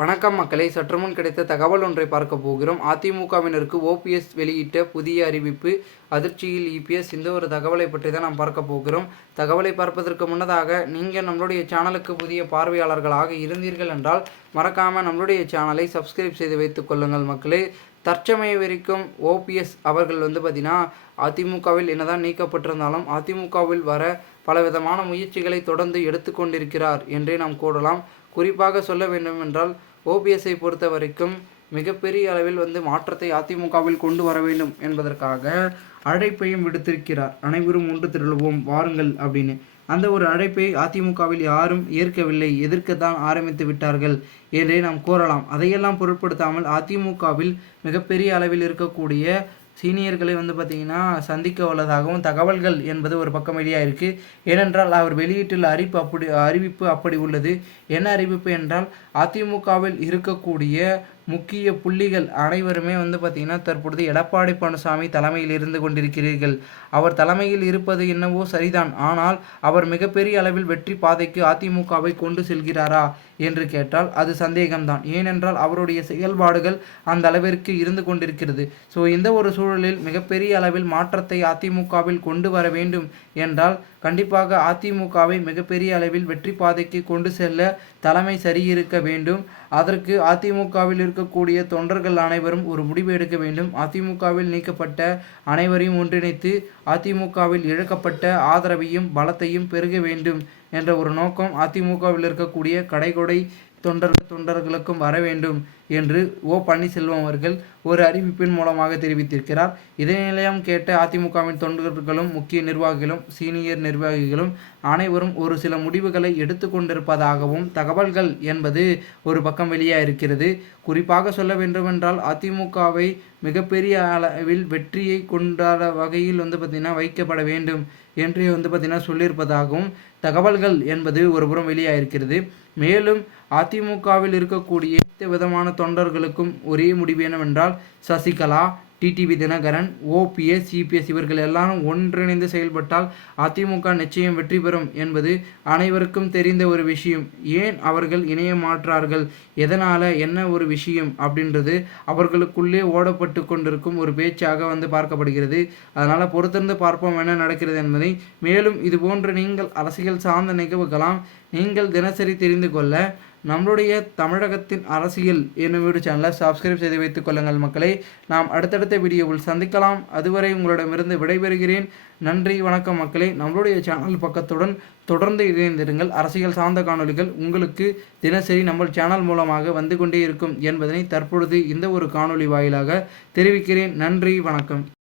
வணக்கம் மக்களை, சற்றுமுன் கிடைத்த தகவல் ஒன்றை பார்க்க போகிறோம். அதிமுகவினருக்கு ஓபிஎஸ் வெளியிட்ட புதிய அறிவிப்பு, அதிர்ச்சியில் இபிஎஸ். இந்த ஒரு தகவலை பற்றி தான் நாம் பார்க்க போகிறோம். தகவலை பார்ப்பதற்கு முன்னதாக நீங்கள் நம்மளுடைய சேனலுக்கு புதிய பார்வையாளர்களாக இருந்தீர்கள் என்றால் மறக்காமல் நம்மளுடைய சேனலை சப்ஸ்கிரைப் செய்து வைத்துக் கொள்ளுங்கள் மக்களே. தற்சமய வரைக்கும் ஓபிஎஸ் அவர்கள் பார்த்திங்கன்னா அதிமுகவில் என்னதான் நீக்கப்பட்டிருந்தாலும் அதிமுகவில் வர பலவிதமான முயற்சிகளை தொடர்ந்து எடுத்துக்கொண்டிருக்கிறார் என்றே நாம் கூறலாம். குறிப்பாக சொல்ல வேண்டும் என்றால் ஓபிஎஸ்ஐ பொறுத்த வரைக்கும் மிகப்பெரிய அளவில் மாற்றத்தை அதிமுகவில் கொண்டு வர வேண்டும் என்பதற்காக அழைப்பையும் விடுத்திருக்கிறார். அனைவரும் ஒன்று திரளுவோம் வாருங்கள் அப்படின்னு. அந்த ஒரு அழைப்பை அதிமுகவில் யாரும் ஏற்கவில்லை, எதிர்க்கத்தான் ஆரம்பித்து விட்டார்கள் என்றே நாம் கூறலாம். அதையெல்லாம் பொருட்படுத்தாமல் அதிமுகவில் மிகப்பெரிய அளவில் இருக்கக்கூடிய சீனியர்களை பார்த்திங்கன்னா சந்திக்க உள்ளதாகவும் தகவல்கள் என்பது ஒரு பக்கம் வெளியாக இருக்குது. ஏனென்றால் அவர் வெளியிட்டுள்ள அறிவிப்பு அப்படி உள்ளது. என்ன அறிவிப்பு என்றால், அதிமுகவில் இருக்கக்கூடிய முக்கிய புள்ளிகள் அனைவருமே பார்த்திங்கன்னா தற்பொழுது எடப்பாடி பழனிசாமி தலைமையில் இருந்து கொண்டிருக்கிறீர்கள். அவர் தலைமையில் இருப்பது என்னவோ சரிதான், ஆனால் அவர் மிகப்பெரிய அளவில் வெற்றி பாதைக்கு அதிமுகவை கொண்டு செல்கிறாரா என்று கேட்டால் அது சந்தேகம்தான். ஏனென்றால் அவருடைய செயல்பாடுகள் அந்த அளவிற்கு இருந்து கொண்டிருக்கிறது. ஸோ இந்த ஒரு சூழலில் மிகப்பெரிய அளவில் மாற்றத்தை அதிமுகவில் கொண்டு வர வேண்டும் என்றால் கண்டிப்பாக அதிமுகவை மிகப்பெரிய அளவில் வெற்றி பாதைக்கு கொண்டு செல்ல தலைமை சரியிருக்க வேண்டும். அதற்கு அதிமுகவில் இருக்கக்கூடிய தொண்டர்கள் அனைவரும் ஒரு முடிவு எடுக்க வேண்டும். அதிமுகவில் நீக்கப்பட்ட அனைவரையும் ஒன்றிணைத்து அதிமுகவில் இழக்கப்பட்ட ஆதரவையும் பலத்தையும் பெருக வேண்டும் என்ற ஒரு நோக்கம் அதிமுகவில் இருக்கக்கூடிய கடைகொடை தொண்டர்களுக்கும் வர வேண்டும் என்று ஓ பன்னீர்செல்வம் அவர்கள் ஒரு அறிவிப்பின் மூலமாக தெரிவித்திருக்கிறார். இதனையெல்லாம் கேட்ட அதிமுகவின் தொண்டர்களும் முக்கிய நிர்வாகிகளும் சீனியர் நிர்வாகிகளும் அனைவரும் ஒரு சில முடிவுகளை எடுத்துக்கொண்டிருப்பதாகவும் தகவல்கள் என்பது ஒரு பக்கம் வெளியாக இருக்கிறது. குறிப்பாக சொல்ல வேண்டுமென்றால் அதிமுகவை மிகப்பெரிய அளவில் வெற்றியை கொண்டாட வகையில் பார்த்திங்கன்னா வைக்கப்பட வேண்டும் என்று பார்த்திங்கன்னா சொல்லியிருப்பதாகவும் தகவல்கள் என்பது ஒருபுறம் வெளியாக இருக்கிறது. மேலும் அதிமுகவில் இருக்கக்கூடிய விதமான தொண்டர்களுக்கும் ஒரே முடிவு என்னவென்றால், Sasikala, TTV Dinakaran, OPS, CPS இவர்கள் எல்லாரும் ஒன்றிணைந்து செயல்பட்டால் அதிமுக நிச்சயம் வெற்றி பெறும் என்பது அனைவருக்கும் தெரிந்த ஒரு விஷயம். ஏன் அவர்கள் இணைய மாற்றார்கள், எதனால், என்ன ஒரு விஷயம் அப்படின்றது அவர்களுக்குள்ளே ஓடப்பட்டு கொண்டிருக்கும் ஒரு பேச்சாக பார்க்கப்படுகிறது. அதனால் பொறுத்திருந்து பார்ப்போம் என்ன நடக்கிறது என்பதை. மேலும் இதுபோன்று நீங்கள் அரசியல் சார்ந்த நிகழ்வுகளாம் நீங்கள் தினசரி தெரிந்து கொள்ள நம்மளுடைய தமிழகத்தின் அரசியல் என்னும் வீடியோ சேனலை சப்ஸ்கிரைப் செய்து வைத்துக் கொள்ளுங்கள் மக்களை. நாம் அடுத்தடுத்த வீடியோவில் சந்திக்கலாம். அதுவரை உங்களிடமிருந்து விடைபெறுகிறேன். நன்றி, வணக்கம் மக்களை. நம்மளுடைய சேனல் பக்கத்துடன் தொடர்ந்து இணைந்திருங்கள். அரசியல் சார்ந்த காணொலிகள் உங்களுக்கு தினசரி நம்ம சேனல் மூலமாக வந்து கொண்டே இருக்கும் என்பதனை தற்பொழுது இந்த ஒரு காணொலி வாயிலாக தெரிவிக்கிறேன். நன்றி, வணக்கம்.